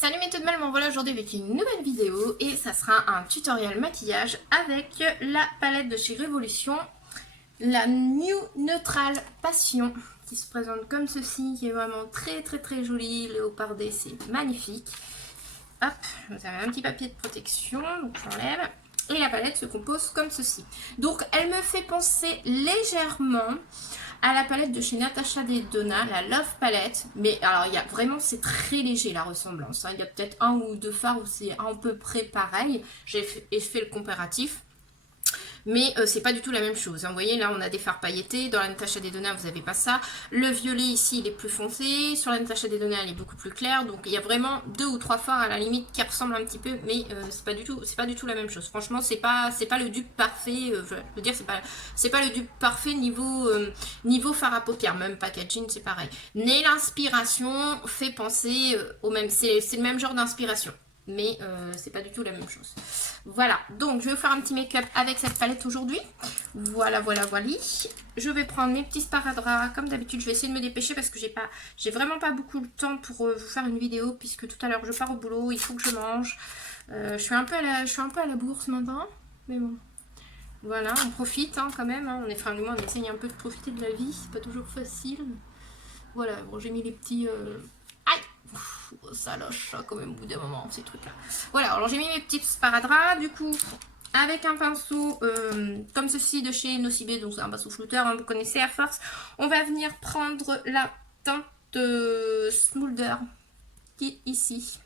Salut mes tout de même, me voilà aujourd'hui avec une nouvelle vidéo et ça sera un tutoriel maquillage avec la palette de chez Révolution, la New Neutral Passion qui se présente comme ceci, qui est vraiment très jolie, léopardée, c'est magnifique. Hop, vous avez un petit papier de protection, donc j'enlève. Et la palette se compose comme ceci. Donc elle me fait penser légèrement à la palette de chez Natasha Denona, la Love Palette. Mais alors il y a vraiment, c'est très léger la ressemblance. Il y a peut-être un ou deux fards où c'est à peu près pareil. J'ai fait le comparatif. Mais c'est pas du tout la même chose. Vous voyez, là, on a des fards pailletés. Dans la Natasha Denona, vous n'avez pas ça. Le violet, ici, il est plus foncé. Sur la Natasha Denona, il est beaucoup plus clair. Donc, il y a vraiment deux ou trois fards, à la limite, qui ressemblent un petit peu. Mais c'est pas du tout la même chose. Franchement, c'est pas le dupe parfait. Je veux dire, c'est pas le dupe parfait niveau fard à paupières. Même packaging, c'est pareil. Mais l'inspiration fait penser au même... C'est le même genre d'inspiration. Mais c'est pas du tout la même chose. Voilà, donc je vais vous faire un petit make-up avec cette palette aujourd'hui. Voilà. Je vais prendre mes petits sparadraps. Comme d'habitude, je vais essayer de me dépêcher parce que j'ai vraiment pas beaucoup de temps pour vous faire une vidéo, puisque tout à l'heure je pars au boulot, il faut que je mange. Je suis un peu à la bourse maintenant, mais bon. Voilà, on profite quand même. On essaye un peu de profiter de la vie, c'est pas toujours facile. Voilà, bon, j'ai mis les petits... ça loche quand même au bout d'un moment ces trucs là. Voilà, alors j'ai mis mes petits sparadraps du coup avec un pinceau comme ceci de chez Nocibé, donc c'est un pinceau flotteur, vous connaissez à force. On va venir prendre la teinte Smolder qui est ici.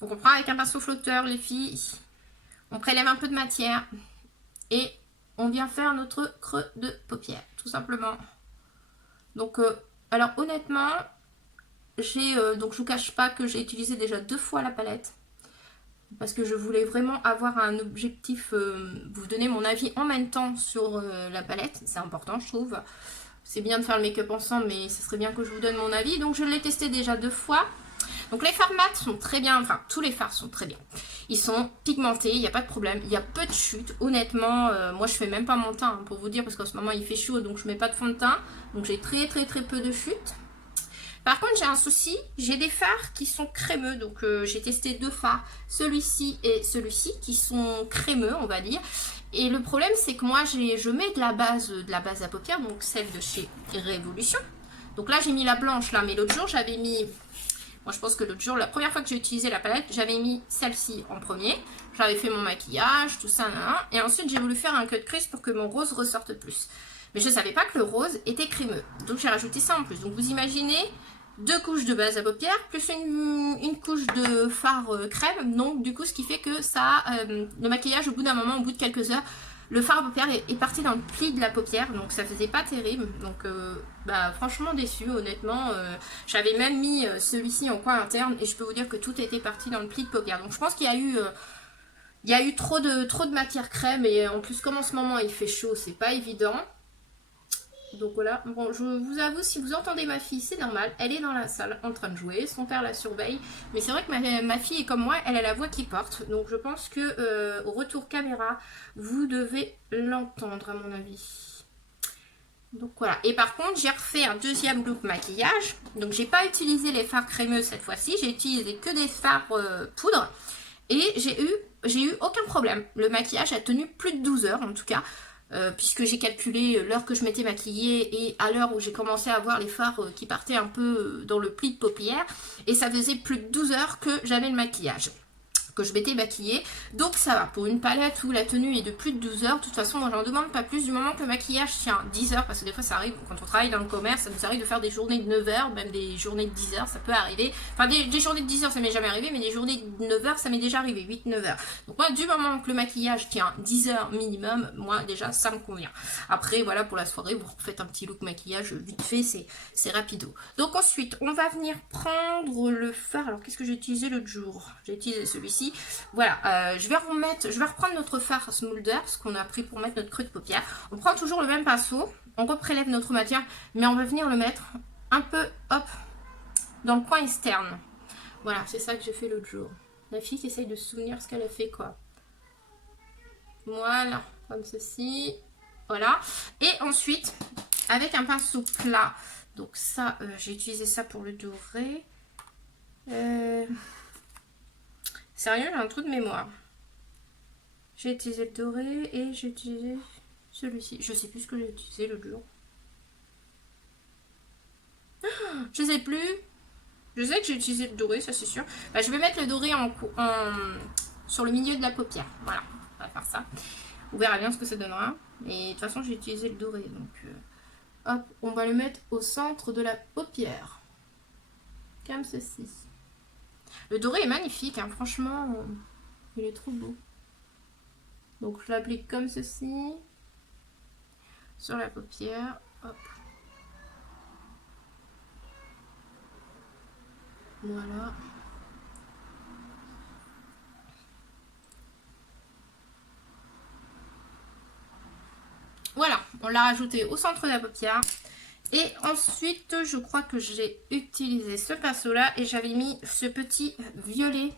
Donc on prend avec un pinceau flotteur les filles, on prélève un peu de matière et on vient faire notre creux de paupière tout simplement. Donc alors honnêtement, donc je vous cache pas que j'ai utilisé déjà 2 fois la palette parce que je voulais vraiment avoir un objectif, vous donner mon avis en même temps sur la palette, c'est important je trouve. C'est bien de faire le make-up ensemble, mais ce serait bien que je vous donne mon avis. Donc je l'ai testé déjà 2 fois. Donc les fards mat sont très bien, enfin tous les fards sont très bien. Ils sont pigmentés, il n'y a pas de problème, il y a peu de chute. Honnêtement, moi je fais même pas mon teint pour vous dire, parce qu'en ce moment il fait chaud donc je mets pas de fond de teint. Donc j'ai très peu de chute. Par contre, j'ai un souci, j'ai des fards qui sont crémeux, donc j'ai testé 2 fards, celui-ci et celui-ci, qui sont crémeux, on va dire. Et le problème, c'est que moi, je mets de la base à paupières, donc celle de chez Révolution. Donc là, j'ai mis la blanche, là, mais l'autre jour, j'avais mis... Moi, je pense que l'autre jour, la première fois que j'ai utilisé la palette, j'avais mis celle-ci en premier. J'avais fait mon maquillage, tout ça, et ensuite, j'ai voulu faire un cut crease pour que mon rose ressorte plus. Mais je ne savais pas que le rose était crémeux, donc j'ai rajouté ça en plus. Donc vous imaginez... 2 couches de base à paupières plus une couche de fard crème, donc du coup ce qui fait que ça le maquillage au bout d'un moment, au bout de quelques heures, le fard à paupières est parti dans le pli de la paupière, donc ça faisait pas terrible. Donc franchement déçue honnêtement. J'avais même mis celui-ci en coin interne et je peux vous dire que tout était parti dans le pli de paupière. Donc je pense qu'il y a eu trop de matière crème, et en plus comme en ce moment il fait chaud, c'est pas évident. Donc voilà, bon, je vous avoue, si vous entendez ma fille, c'est normal, elle est dans la salle en train de jouer, son père la surveille, mais c'est vrai que ma fille est comme moi, elle a la voix qui porte, donc je pense que au retour caméra, vous devez l'entendre à mon avis. Donc voilà, et par contre, j'ai refait un deuxième look maquillage, donc j'ai pas utilisé les fards crémeux cette fois-ci, j'ai utilisé que des fards poudre, et j'ai eu aucun problème, le maquillage a tenu plus de 12 heures en tout cas. Puisque j'ai calculé l'heure que je m'étais maquillée et à l'heure où j'ai commencé à voir les fards qui partaient un peu dans le pli de paupière, et ça faisait plus de 12 heures que j'avais le maquillage, que je m'étais maquillée, donc ça va. Pour une palette où la tenue est de plus de 12 heures, de toute façon moi j'en demande pas plus du moment que le maquillage tient 10 heures, parce que des fois ça arrive, quand on travaille dans le commerce, ça nous arrive de faire des journées de 9 heures, même des journées de 10 heures, ça peut arriver, enfin des journées de 10 heures ça m'est jamais arrivé, mais des journées de 9 heures ça m'est déjà arrivé, 8-9 heures. Donc moi du moment que le maquillage tient 10 heures minimum, moi déjà ça me convient. Après voilà, pour la soirée vous refaites un petit look maquillage vite fait, c'est rapido. Donc ensuite on va venir prendre le fard. Alors qu'est-ce que j'ai utilisé l'autre jour? J'ai utilisé celui-ci. Voilà, je vais reprendre notre fard Smolder, ce qu'on a pris pour mettre notre creux de paupière. On prend toujours le même pinceau, on reprélève notre matière, mais on va venir le mettre un peu, hop, dans le coin externe. Voilà, c'est ça que j'ai fait l'autre jour. La fille qui essaye de se souvenir ce qu'elle a fait, quoi. Voilà, comme ceci. Voilà. Et ensuite, avec un pinceau plat, donc ça, j'ai utilisé ça pour le doré. Sérieux, j'ai un trou de mémoire. J'ai utilisé le doré et j'ai utilisé celui-ci. Je sais plus ce que j'ai utilisé le jour. Je sais plus. Je sais que j'ai utilisé le doré, ça c'est sûr. Bah, je vais mettre le doré sur le milieu de la paupière. Voilà, on va faire ça. On verra bien ce que ça donnera. Et de toute façon, j'ai utilisé le doré. Donc, hop, on va le mettre au centre de la paupière. Comme ceci. Le doré est magnifique, hein. Franchement, il est trop beau. Donc, je l'applique comme ceci. Sur la paupière. Hop. Voilà. Voilà, on l'a rajouté au centre de la paupière. Et ensuite, je crois que j'ai utilisé ce pinceau-là et j'avais mis ce petit violet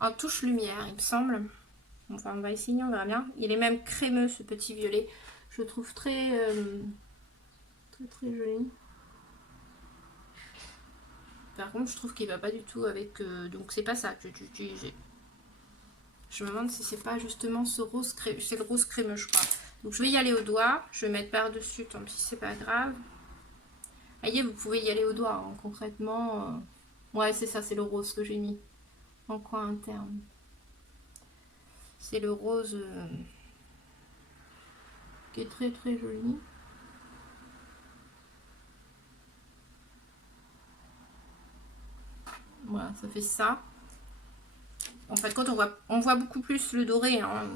en touche lumière, il me semble. Enfin, on va essayer, on verra bien. Il est même crémeux, ce petit violet. Je le trouve très joli. Par contre, je trouve qu'il va pas du tout avec... donc, c'est pas ça que j'ai utilisé. Je me demande si c'est pas justement ce rose crémeux. C'est le rose crémeux, je crois. Donc, je vais y aller au doigt. Je vais mettre par-dessus, tant pis, c'est pas grave. Voyez, vous pouvez y aller au doigt, hein, concrètement. Ouais, c'est ça, c'est le rose que j'ai mis en coin interne. C'est le rose qui est très très joli. Voilà, ça fait ça. En fait, quand on voit beaucoup plus le doré, hein.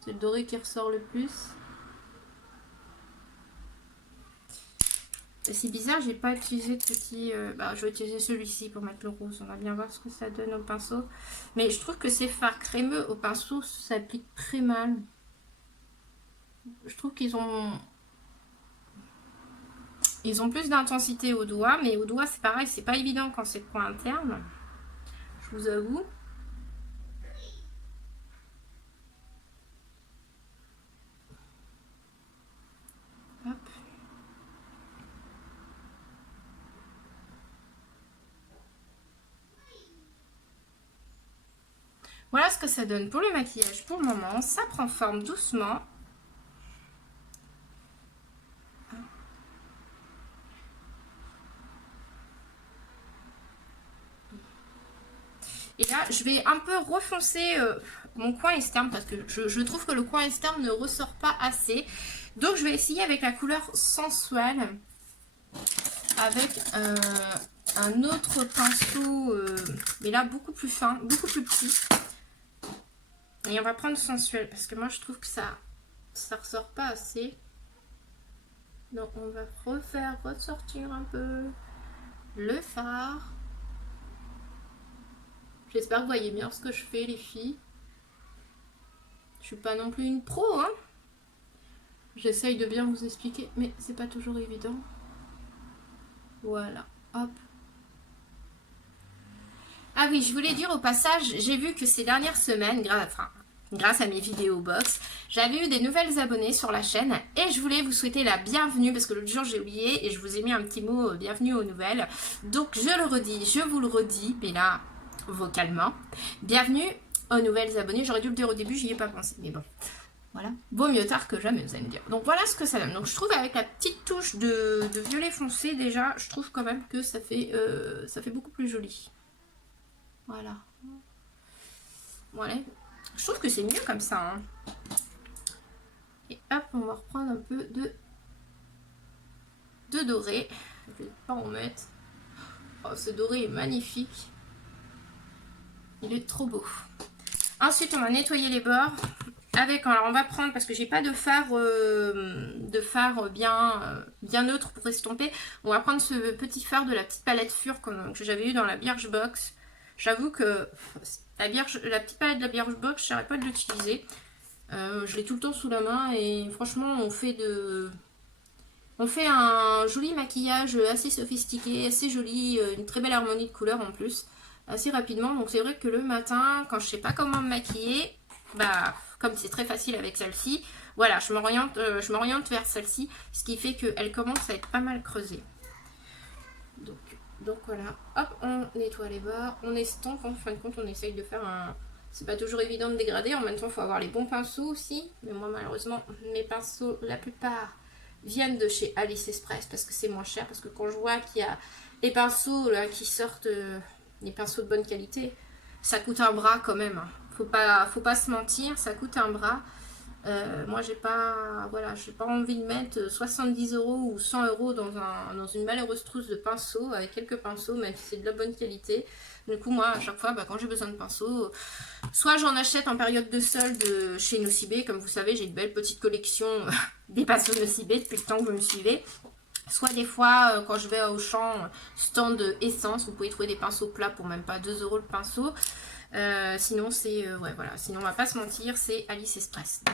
C'est le doré qui ressort le plus. C'est bizarre, j'ai pas utilisé de petit... je vais utiliser celui-ci pour mettre le rose. On va bien voir ce que ça donne au pinceau. Mais je trouve que ces fards crémeux au pinceau s'appliquent très mal. Je trouve qu'ils ont... Ils ont plus d'intensité au doigt. Mais au doigt, c'est pareil, c'est pas évident quand c'est le coin interne. Je vous avoue. Hop. Voilà ce que ça donne pour le maquillage pour le moment. Ça prend forme doucement. Et là, je vais un peu refoncer mon coin externe parce que je trouve que le coin externe ne ressort pas assez. Donc, je vais essayer avec la couleur sensuelle. Avec un autre pinceau, mais là beaucoup plus fin, beaucoup plus petit. Et on va prendre sensuel parce que moi je trouve que ça ressort pas assez. Donc on va refaire ressortir un peu le fard. J'espère que vous voyez bien ce que je fais les filles. Je suis pas non plus une pro, hein. J'essaye de bien vous expliquer, mais c'est pas toujours évident. Voilà, hop. Ah oui, je voulais dire au passage, j'ai vu que ces dernières semaines, grâce à mes vidéos box, j'avais eu des nouvelles abonnés sur la chaîne et je voulais vous souhaiter la bienvenue parce que l'autre jour j'ai oublié et je vous ai mis un petit mot bienvenue aux nouvelles. Donc je le redis, je vous le redis, mais là, vocalement. Bienvenue aux nouvelles abonnés. J'aurais dû le dire au début, j'y ai pas pensé, mais bon. Voilà, vaut mieux tard que jamais, vous allez me dire. Donc voilà ce que ça donne. Donc je trouve avec la petite touche de violet foncé déjà, je trouve quand même que ça fait beaucoup plus joli. Voilà. Voilà. Je trouve que c'est mieux comme ça. Hein. Et hop, on va reprendre un peu de doré. Je vais pas en mettre. Oh, ce doré est magnifique. Il est trop beau. Ensuite, on va nettoyer les bords. Alors on va prendre, parce que j'ai pas de fard bien neutre pour estomper, on va prendre ce petit fard de la petite palette Fur que j'avais eu dans la Birchbox. J'avoue que la petite palette de la Birchbox, je n'arrête pas de l'utiliser. Je l'ai tout le temps sous la main et franchement on fait un joli maquillage assez sophistiqué, assez joli, une très belle harmonie de couleurs en plus, assez rapidement. Donc c'est vrai que le matin, quand je sais pas comment me maquiller, comme c'est très facile avec celle-ci, voilà, je m'oriente vers celle-ci, ce qui fait qu'elle commence à être pas mal creusée. Donc Donc voilà, hop, on nettoie les bords, on estompe, en fin de compte on essaye de faire un... C'est pas toujours évident de dégrader, en même temps il faut avoir les bons pinceaux aussi. Mais moi malheureusement, mes pinceaux, la plupart viennent de chez Alice Express parce que c'est moins cher. Parce que quand je vois qu'il y a les pinceaux là, qui sortent, les pinceaux de bonne qualité, ça coûte un bras quand même. Faut pas se mentir, ça coûte un bras. Moi j'ai pas envie de mettre 70 € ou 100 € dans une malheureuse trousse de pinceaux avec quelques pinceaux, même si c'est de la bonne qualité. Du coup moi à chaque fois quand j'ai besoin de pinceaux, soit j'en achète en période de solde chez Nocibé. Comme vous savez, j'ai une belle petite collection des pinceaux Nocibé depuis le temps que vous me suivez. Soit des fois, quand je vais au champ, stand essence, vous pouvez trouver des pinceaux plats pour même pas 2 € le pinceau. Sinon, c'est... ouais, voilà. Sinon, on va pas se mentir, c'est Alice Express.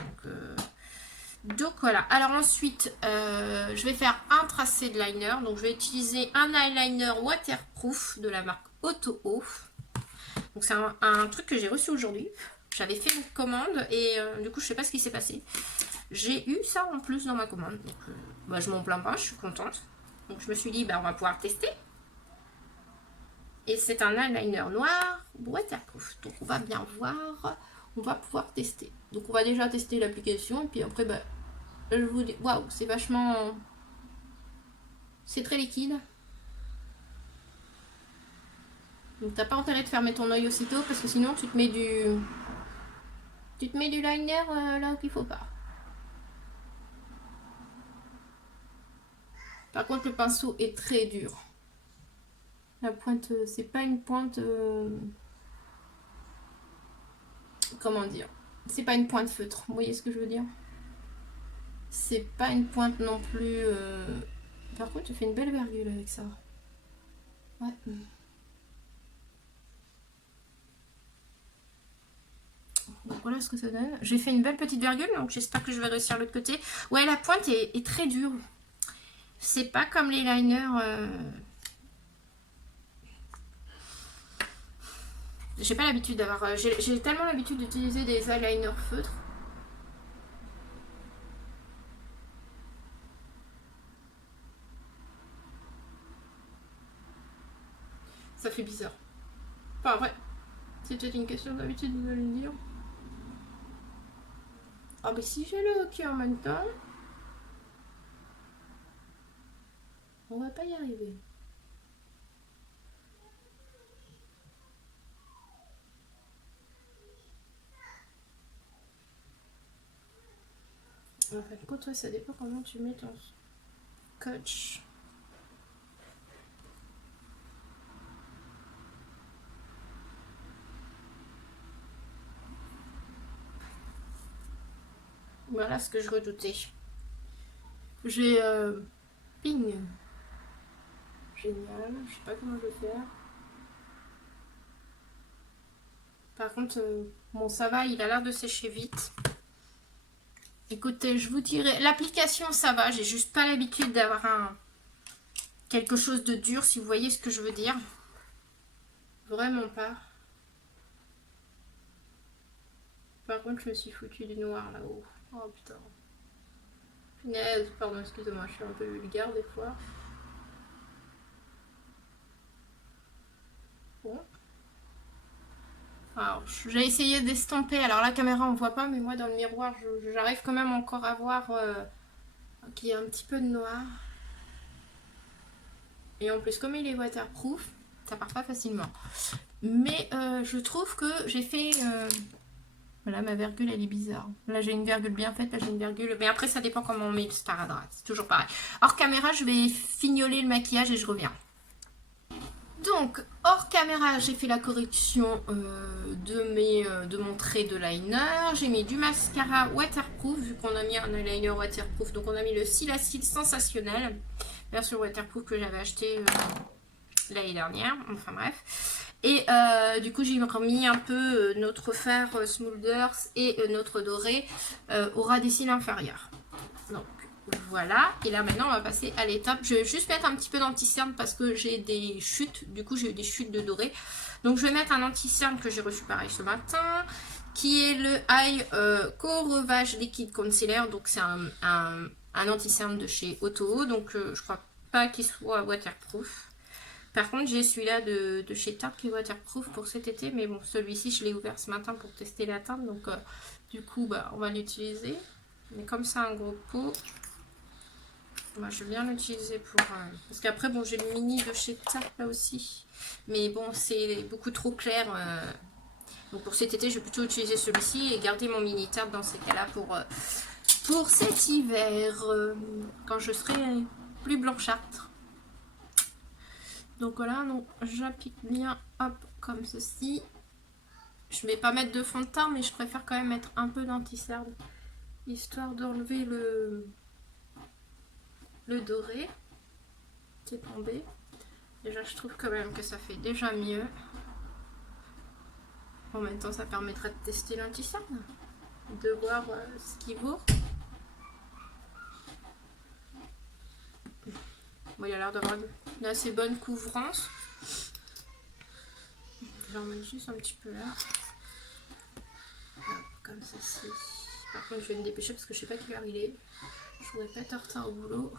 Donc voilà. Alors ensuite, je vais faire un tracé de liner. Donc, je vais utiliser un eyeliner waterproof de la marque Otto. Donc, c'est un truc que j'ai reçu aujourd'hui. J'avais fait une commande et du coup, je sais pas ce qui s'est passé. J'ai eu ça en plus dans ma commande. Donc, je m'en plains pas, je suis contente. Donc, je me suis dit, on va pouvoir tester. Et c'est un eyeliner noir waterproof. Donc, on va bien voir. On va pouvoir tester. Donc, on va déjà tester l'application. Et puis après, je vous dis, waouh, c'est vachement... C'est très liquide. Donc, t'as pas intérêt de fermer ton œil aussitôt parce que sinon, tu te mets du... Tu te mets du liner là qu'il faut pas. Par contre, le pinceau est très dur. La pointe, c'est pas une pointe... comment dire? C'est pas une pointe feutre. Vous voyez ce que je veux dire? C'est pas une pointe non plus... Par contre, tu fais une belle virgule avec ça. Ouais. Donc voilà ce que ça donne. J'ai fait une belle petite virgule, donc j'espère que je vais réussir l'autre côté. Ouais, la pointe est très dure. C'est pas comme les liners... J'ai pas l'habitude d'avoir... J'ai tellement l'habitude d'utiliser des eyeliners feutres. Ça fait bizarre. Enfin, ouais. C'est peut-être une question d'habitude de le dire. Ah, mais si j'ai le hockey en même temps, on va pas y arriver. En fait, quand toi, ça dépend comment tu mets ton scotch. Voilà ce que je redoutais. J'ai ping. Génial. Je sais pas comment je vais faire. Par contre, bon, ça va, il a l'air de sécher vite. Écoutez, je vous dirais, l'application ça va, j'ai juste pas l'habitude d'avoir quelque chose de dur, si vous voyez ce que je veux dire. Vraiment pas. Par contre, je me suis foutu du noir là-haut. Oh putain. Punaise, pardon, excusez-moi, je suis un peu vulgaire des fois. Bon. Alors, j'ai essayé d'estomper. Alors, la caméra, on voit pas, mais moi, dans le miroir, j'arrive quand même encore à voir qu'il y a un petit peu de noir. Et en plus, comme il est waterproof, ça part pas facilement. Mais je trouve que j'ai fait... Voilà, ma virgule, elle est bizarre. Là, j'ai une virgule bien faite, là, j'ai une virgule... Mais après, ça dépend comment on met le sparadrap. C'est toujours pareil. Hors caméra, je vais fignoler le maquillage et je reviens. Donc, hors caméra, j'ai fait la correction de mon trait de liner. J'ai mis du mascara waterproof, vu qu'on a mis un eyeliner waterproof. Donc, on a mis le Silacil Sensationnel, version waterproof que j'avais acheté l'année dernière. Enfin, bref. Et du coup, j'ai remis un peu notre fer Smulders et notre doré au ras des cils inférieurs. Donc, voilà, et là maintenant on va passer à l'étape. Je vais juste mettre un petit peu d'anti-cerne parce que j'ai des chutes. Du coup, j'ai eu des chutes de doré. Donc, je vais mettre un anti-cerne que j'ai reçu pareil ce matin, qui est le Eye Co-Revage Liquid Concealer. Donc, c'est un anti-cerne de chez Otto. Donc, je crois pas qu'il soit waterproof. Par contre, j'ai celui-là de chez Tarte qui est waterproof pour cet été. Mais bon, celui-ci, je l'ai ouvert ce matin pour tester la teinte. Donc, du coup, bah, on va l'utiliser. Mais comme c'est un gros pot, moi, je viens l'utiliser pour... parce qu'après, bon, j'ai le mini de chez Tarte là aussi. Mais bon, c'est beaucoup trop clair. Donc, pour cet été, je vais plutôt utiliser celui-ci et garder mon mini Tarte dans ces cas-là pour cet hiver. Quand je serai plus blanchâtre. Donc voilà, donc j'applique bien, hop, comme ceci. Je ne vais pas mettre de fond de teint, mais je préfère quand même mettre un peu d'anti-cerne, histoire d'enlever le doré qui est tombé. Déjà, je trouve quand même que ça fait déjà mieux. En même temps, ça permettra de tester l'anti-cerne, de voir ce qu'il vaut. Bon, il a l'air d'avoir une assez bonne couvrance. J'en mets juste un petit peu là. Comme ceci. Par contre, je vais me dépêcher parce que je sais pas quelle heure il est. Je voudrais pas être en retard au boulot.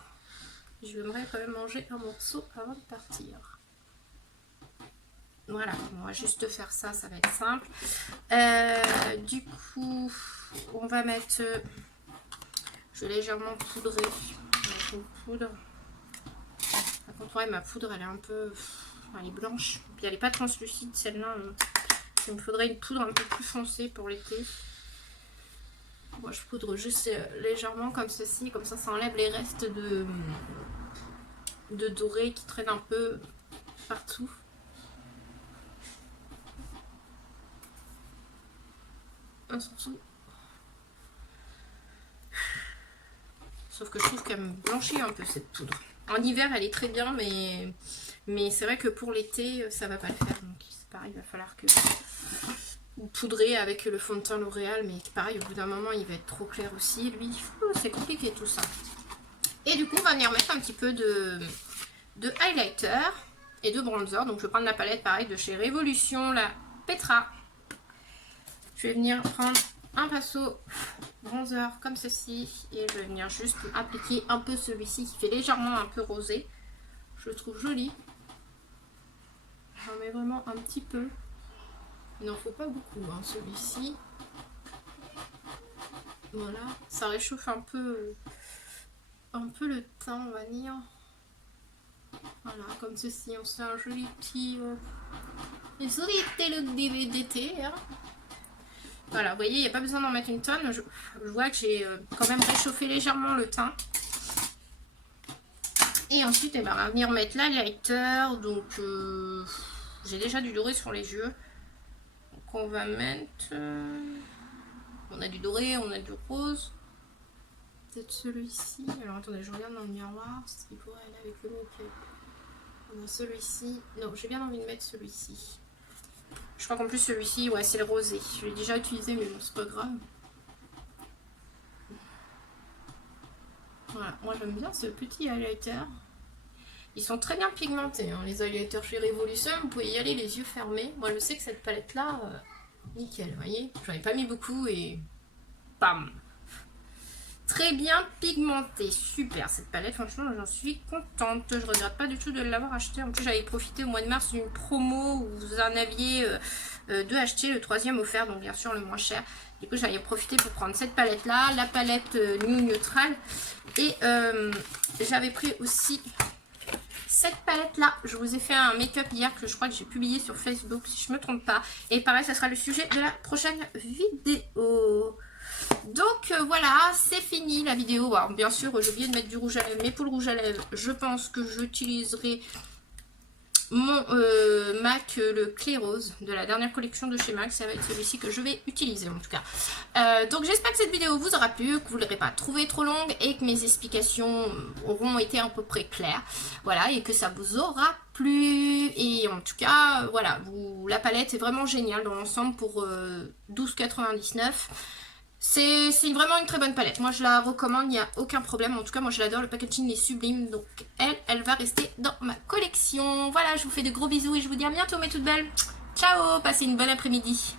Je vais quand même manger un morceau avant de partir. Voilà, on va juste faire ça, ça va être simple. Du coup, on va mettre... je vais légèrement poudrer. Une poudre. Par contre, ouais, ma poudre, elle est un peu... elle est blanche. Puis elle n'est pas translucide, celle-là. Il me faudrait une poudre un peu plus foncée pour l'été. Moi, je poudre juste légèrement comme ceci. Comme ça enlève les restes de doré qui traînent un peu partout. On s'en fout. Sauf que je trouve qu'elle me blanchit un peu cette poudre. En hiver, elle est très bien, mais c'est vrai que pour l'été, ça va pas le faire. Donc c'est pareil, il va falloir que vous poudrez avec le fond de teint L'Oréal, mais pareil, au bout d'un moment, il va être trop clair aussi. Lui, c'est compliqué tout ça. Et du coup, on va venir mettre un petit peu de highlighter et de bronzer. Donc je vais prendre la palette, pareil, de chez Révolution, la Petra. Je vais venir prendre un pinceau bronzer comme ceci et je vais venir juste appliquer un peu celui-ci qui fait légèrement un peu rosé. Je le trouve joli. J'en mets vraiment un petit peu. Il n'en faut pas beaucoup, hein, celui-ci. Voilà, ça réchauffe un peu le teint, on va dire. Voilà, comme ceci, on se fait un joli petit look d'été. Hein. Voilà, vous voyez, il n'y a pas besoin d'en mettre une tonne. Je vois que j'ai quand même réchauffé légèrement le teint. Et ensuite, on va venir mettre l'highlighter. Donc, j'ai déjà du doré sur les yeux. Donc, on va mettre... on a du doré, on a du rose. Peut-être celui-ci. Alors, attendez, je regarde dans le miroir. Ce qu'il pourrait aller avec le make-up. On a celui-ci. Non, j'ai bien envie de mettre celui-ci. Je crois qu'en plus celui-ci, ouais, c'est le rosé. Je l'ai déjà utilisé, mais bon, c'est pas grave. Voilà, moi j'aime bien ce petit highlighter. Ils sont très bien pigmentés, hein, les highlighters chez Révolution. Vous pouvez y aller les yeux fermés. Moi je sais que cette palette-là, nickel, vous voyez. J'en ai pas mis beaucoup et... bam! Très bien pigmenté, super cette palette, franchement j'en suis contente, je regrette pas du tout de l'avoir acheté. En plus j'avais profité au mois de mars d'une promo où vous en aviez deux achetés, le troisième offert, donc bien sûr le moins cher. Du coup j'avais profité pour prendre cette palette là, la palette New Neutral, et j'avais pris aussi cette palette là. Je vous ai fait un make-up hier que je crois que j'ai publié sur Facebook si je me trompe pas, et pareil ça sera le sujet de la prochaine vidéo. Donc voilà, c'est fini la vidéo. Alors, bien sûr, j'ai oublié de mettre du rouge à lèvres, mais pour le rouge à lèvres, je pense que j'utiliserai mon MAC, le Clé Rose de la dernière collection de chez MAC. Ça va être celui-ci que je vais utiliser en tout cas. Donc j'espère que cette vidéo vous aura plu, que vous ne l'aurez pas trouvée trop longue et que mes explications auront été à peu près claires. Voilà, et que ça vous aura plu. Et en tout cas, voilà, la palette est vraiment géniale dans l'ensemble pour 12,99 €. C'est vraiment une très bonne palette. Moi, je la recommande, il n'y a aucun problème. En tout cas, moi, je l'adore. Le packaging est sublime. Donc, elle va rester dans ma collection. Voilà, je vous fais de gros bisous et je vous dis à bientôt, mes toutes belles. Ciao, passez une bonne après-midi.